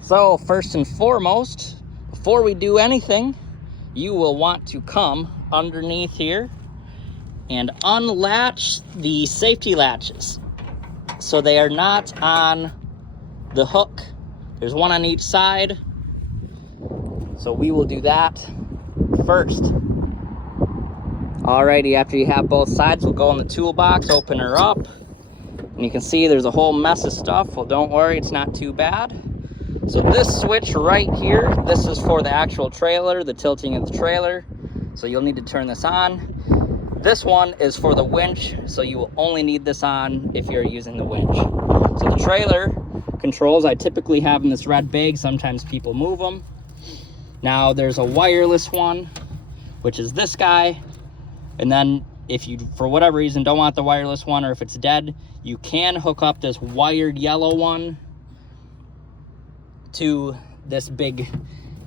So first and foremost, before we do anything, you will want to come underneath here and unlatch the safety latches so they are not on the hook. There's one on each side, so we will do that first. Alrighty, after you have both sides, we'll go in the toolbox, open her up, and you can see there's a whole mess of stuff. Well, don't worry, it's not too bad. So this switch right here, this is for the actual trailer, the tilting of the trailer. So you'll need to turn this on. This one is for the winch, so you will only need this on if you're using the winch. So the trailer controls I typically have in this red bag. Sometimes people move them. Now there's a wireless one, which is this guy. And then if you, for whatever reason, don't want the wireless one, or if it's dead, you can hook up this wired yellow one to this big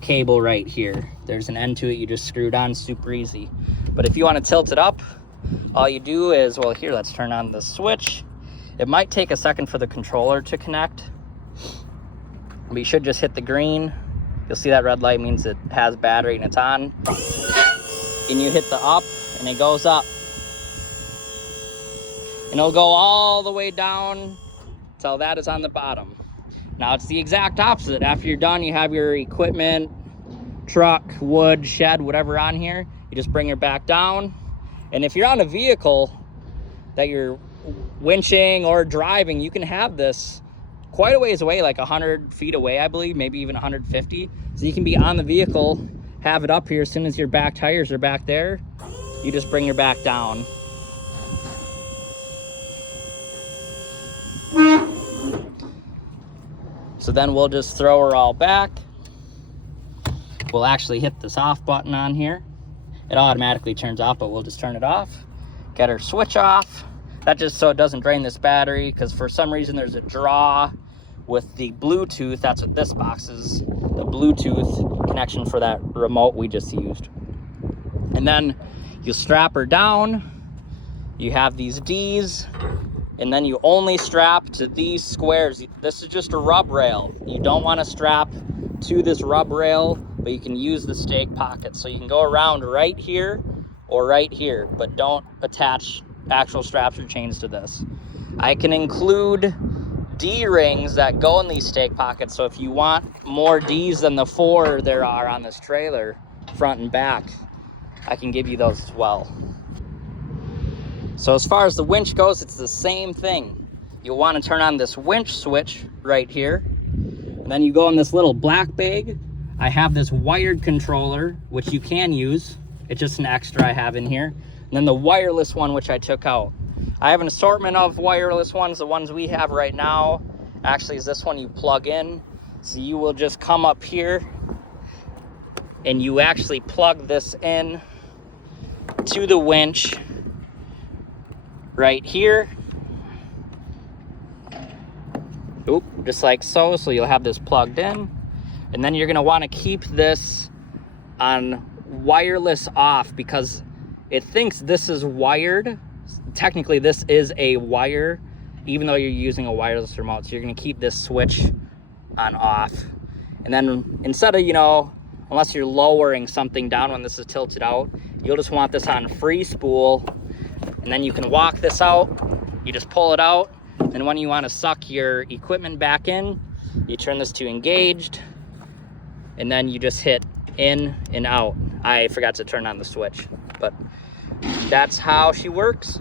cable right here. There's an end to it, you just screwed on, super easy. But if you want to tilt it up, all you do is, well, here, let's turn on the switch. It might take a second for the controller to connect, but you should just hit the green. You'll see that red light means it has battery and it's on. And you hit the up and it goes up. And it'll go all the way down till that is on the bottom. Now it's the exact opposite. After you're done, you have your equipment, truck, wood, shed, whatever on here. You just bring it back down. And if you're on a vehicle that you're winching or driving, you can have this quite a ways away, like 100 feet away, I believe, maybe even 150. So you can be on the vehicle, have it up here. As soon as your back tires are back there, you just bring your back down. So then we'll just throw her all back. We'll actually hit this off button on here. It automatically turns off, but we'll just turn it off. Get her switch off. That just so it doesn't drain this battery, because for some reason there's a draw with the Bluetooth. That's what this box is, the Bluetooth connection for that remote we just used. And then you strap her down. You have these D's, and then you only strap to these squares. This is just a rub rail. You don't want to strap to this rub rail, but you can use the stake pocket. So you can go around right here or right here, but don't attach actual straps or chains to this. I can include D-rings that go in these stake pockets. So if you want more D's than the 4 there are on this trailer, front and back, I can give you those as well. So as far as the winch goes, it's the same thing. You'll want to turn on this winch switch right here. And then you go in this little black bag. I have this wired controller, which you can use. It's just an extra I have in here. And then the wireless one, which I took out. I have an assortment of wireless ones. The ones we have right now actually is this one you plug in. So you will just come up here and you actually plug this in to the winch right here. Oop, just like so. So you'll have this plugged in, and then you're going to want to keep this on wireless off because it thinks this is wired. Technically this is a wire, even though you're using a wireless remote. So you're going to keep this switch on off, and then instead of, you know, unless you're lowering something down when this is tilted out, you'll just want this on free spool. And then you can walk this out, you just pull it out, and when you want to suck your equipment back in, you turn this to engaged, and then you just hit in and out. I forgot to turn on the switch, but that's how she works.